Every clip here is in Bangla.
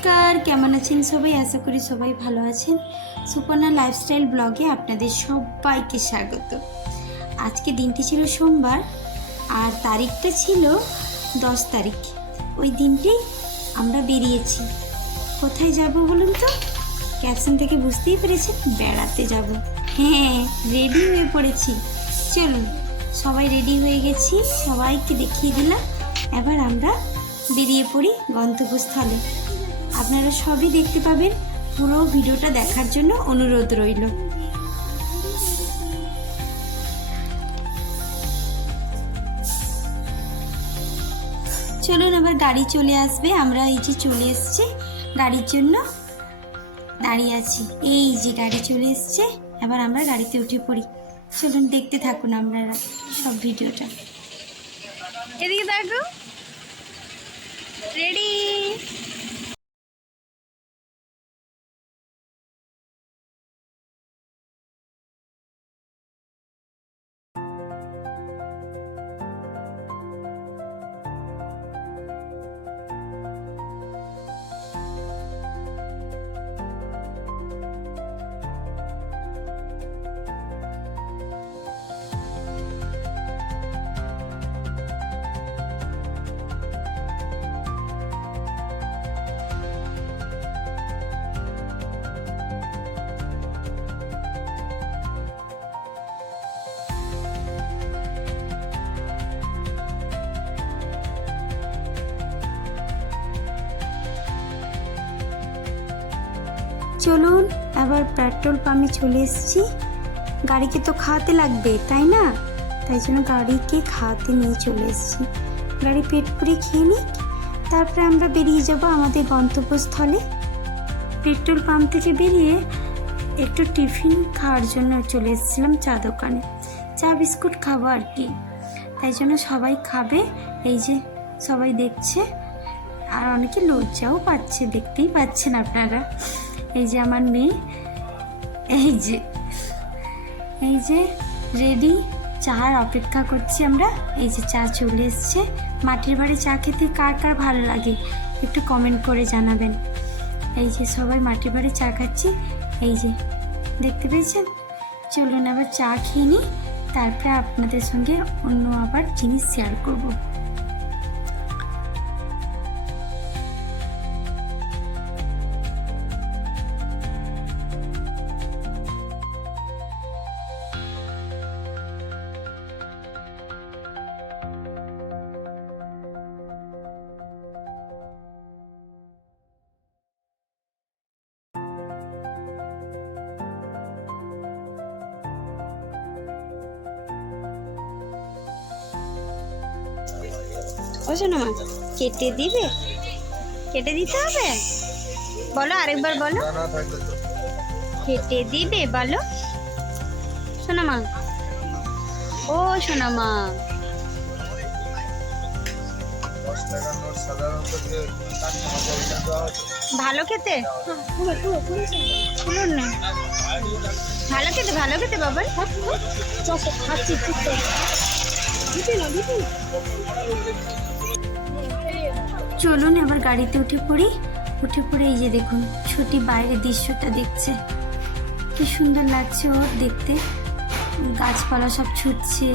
নমস্কার, কেমন আছেন সবাই? আশা করি সবাই ভালো আছেন। সুপর্ণা লাইফস্টাইল ব্লগে আপনাদের সবাইকে স্বাগত। আজকে দিনটি ছিল সোমবার আর তারিখটা ছিল 10 তারিখ। ওই দিনটি আমরা বেরিয়েছি। কোথায় যাব বলুন তো? ক্যাপশন থেকে বুঝতেই পেরেছেন, বেড়াতে যাব। হ্যাঁ, রেডি হয়ে পড়েছি। চলুন, সবাই রেডি হয়ে গেছি, সবাইকে দেখিয়ে দিলাম। এবার আমরা বেরিয়ে পড়ি গন্তব্যস্থলে। আপনারা সবই দেখতে পাবেন, পুরো ভিডিওটা দেখার জন্য অনুরোধ রইল। চলুন, আবার গাড়ি চলে আসবে। আমরা এই যে চলে এসছি, গাড়ির জন্য দাঁড়িয়ে আছি। এই যে গাড়ি চলে এসছে, এবার আমরা গাড়িতে উঠে পড়ি। চলুন, দেখতে থাকুন আপনারা সব ভিডিওটা। এদিকে দেখো, রেডি। চলুন, আবার পেট্রোল পাম্পে চলে এসেছি। গাড়িকে তো খাওয়াতে লাগবে, তাই না? তাই জন্য গাড়িকে খাওয়াতে নিয়ে চলে এসেছি। গাড়ি পেট পুরে খেয়ে নিক, তারপরে আমরা বেরিয়ে যাব আমাদের গন্তব্যস্থলে। পেট্রোল পাম্প থেকে বেরিয়ে একটু টিফিন খাওয়ার জন্য চলে এসেছিলাম চা দোকানে। চা বিস্কুট খাবো আর কি, তাই জন্য সবাই খাবে। এই যে সবাই দেখছে, আর অনেকে লজ্জাও পাচ্ছে, দেখতেই পাচ্ছেন আপনারা। এই যে আমার মেয়ে, এই যে রেডি, চার অপেক্ষা করছি আমরা। এই যে চা চলে এসছে। মাটির বাড়ি চা খেতে কার কার ভালো লাগে একটু কমেন্ট করে জানাবেন। এই যে সবাই মাটির বাড়ি চা খাচ্ছি, এই যে দেখতে পেয়েছেন। চলুন আবার চা খেয়ে নিই, তারপরে আপনাদের সঙ্গে অন্য আবার জিনিস শেয়ার করবো। ও শোনো মা, কেটে দিবে? কেটে দিতে হবে? বলো, আরেকবার বলো। কেটে দিবে বলো শোনো মা। ও শোনো মা, ভালো খেতে, শুনুন না, ভালো খেতে, ভালো খেতে বাবা। চলুন এবার গাড়িতে উঠে পড়ি। উঠে পড়ে এই যে দেখুন, ছুটি বাইরের দৃশ্যটা দেখছে, কি সুন্দর লাগছে ওর দেখতে। গাছপালা সব ছুটছে।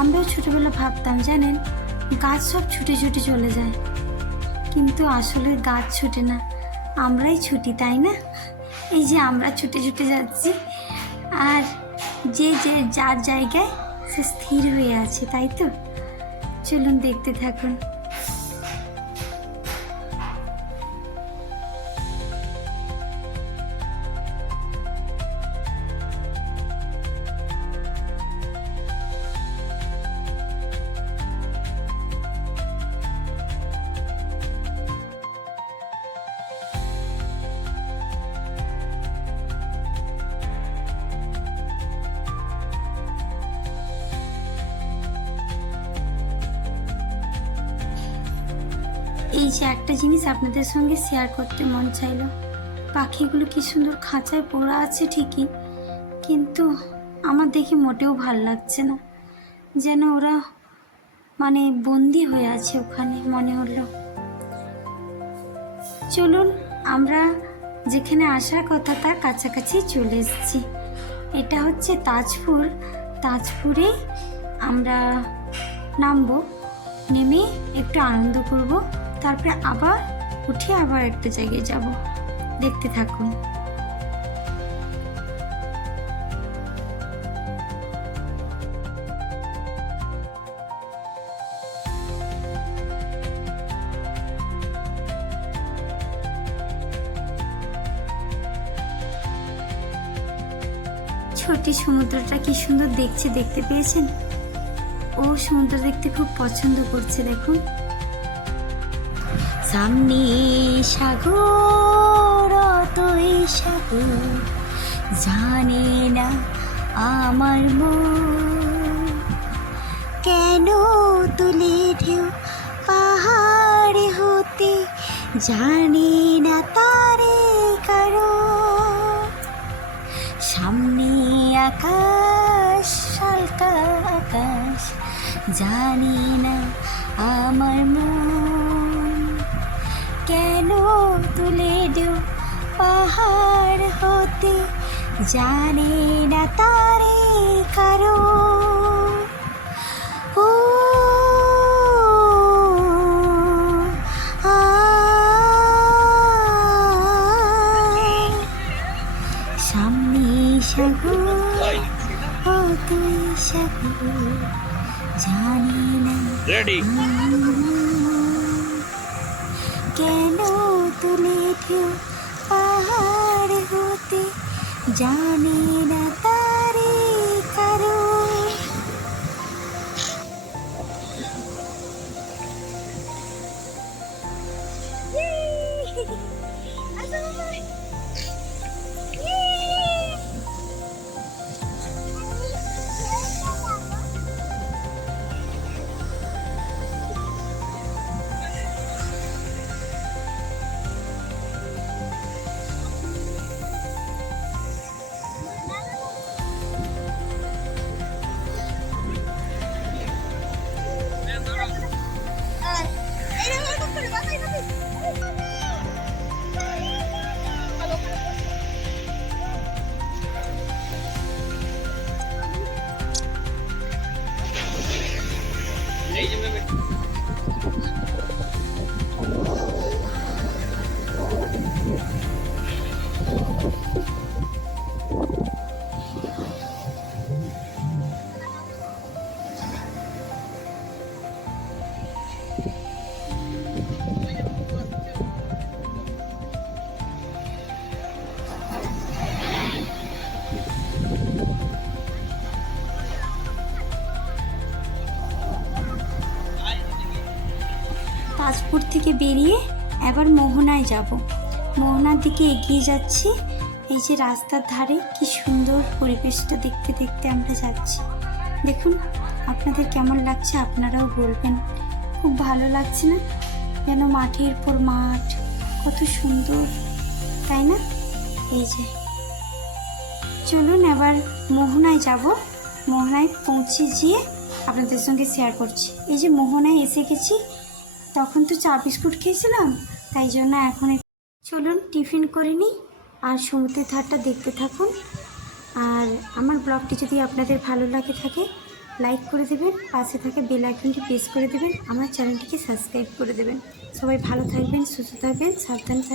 আমরাও ছোটবেলা ভাবতাম জানেন, গাছ সব ছুটে ছুটে চলে যায়, কিন্তু আসলে গাছ ছুটে না, আমরাই ছুটি, তাই না? এই যে আমরা ছুটে ছুটে যাচ্ছি, আর যে যার জায়গায় সে স্থির হয়ে আছে, তাই তো? চলুন দেখতে থাকুন। এই যে একটা জিনিস আপনাদের সঙ্গে শেয়ার করতে মন চাইলো। পাখিগুলো কি সুন্দর খাঁচায় পড়া আছে ঠিকই, কিন্তু আমার দেখে মোটেও ভাল লাগছে না, যেন ওরা মানে বন্দি হয়ে আছে ওখানে মনে হলো। চলুন আমরা যেখানে আসার কথা তার কাছাকাছি চলে এসেছি। এটা হচ্ছে তাজপুর। তাজপুরে আমরা নামবো, নেমে একটু আনন্দ করব, তারপরে আবার উঠে আবার একটা জায়গায় যাব। দেখতে থাকুন। ছোটি সমুদ্রটা কি সুন্দর দেখছে, দেখতে পেয়েছেন? ও সমুদ্র দেখতে খুব পছন্দ করছে। দেখুন সামনে সাগর, অতই সাগর, জানে না আমার মন, কেন তুলে ঢেউ পাহাড় হতে, জানে না তারে কারণ। সামনে আকাশ, হালকা আকাশ, জানি না আমার মন, কেন তুলে ঢেউ পাহাড় হতে, জানে না তারে কারণ। ও সামনে সাগর, তুই সাগর, জানি না কেন তুলে ঢেউ পাহাড় হতে, জানি না তারে কারণ। তাজপুর থেকে বেরিয়ে এবার মোহনায় যাব। মোহনার দিকে এগিয়ে যাচ্ছি। এই যে রাস্তার ধারে কি সুন্দর পরিবেশটা দেখতে দেখতে আমরা যাচ্ছি। দেখুন আপনাদের কেমন লাগছে আপনারাও বলবেন। খুব ভালো লাগছে না? যেন মাঠের পর মাঠ, কত সুন্দর, তাই না? এই যে চলুন এবার মোহনায় যাব। মোহনায় পৌঁছে গিয়ে আপনাদের সঙ্গে শেয়ার করছি। এই যে মোহনায় এসে গেছি। তখন তো চা বিস্কুট খেয়েছিলাম, তাই জন্য এখন চলুন টিফিন করে নিই আর সমুদ্রের ধারটা দেখতে থাকুন। আর আমার ব্লগটি যদি আপনাদের ভালো লাগে থাকে লাইক করে দেবেন, পাশে থাকা বেল আইকনটি প্রেস করে দেবেন, আমার চ্যানেলটিকে সাবস্ক্রাইব করে দেবেন। সবাই ভালো থাকবেন, সুস্থ থাকবেন, সাবধানে থাকবেন।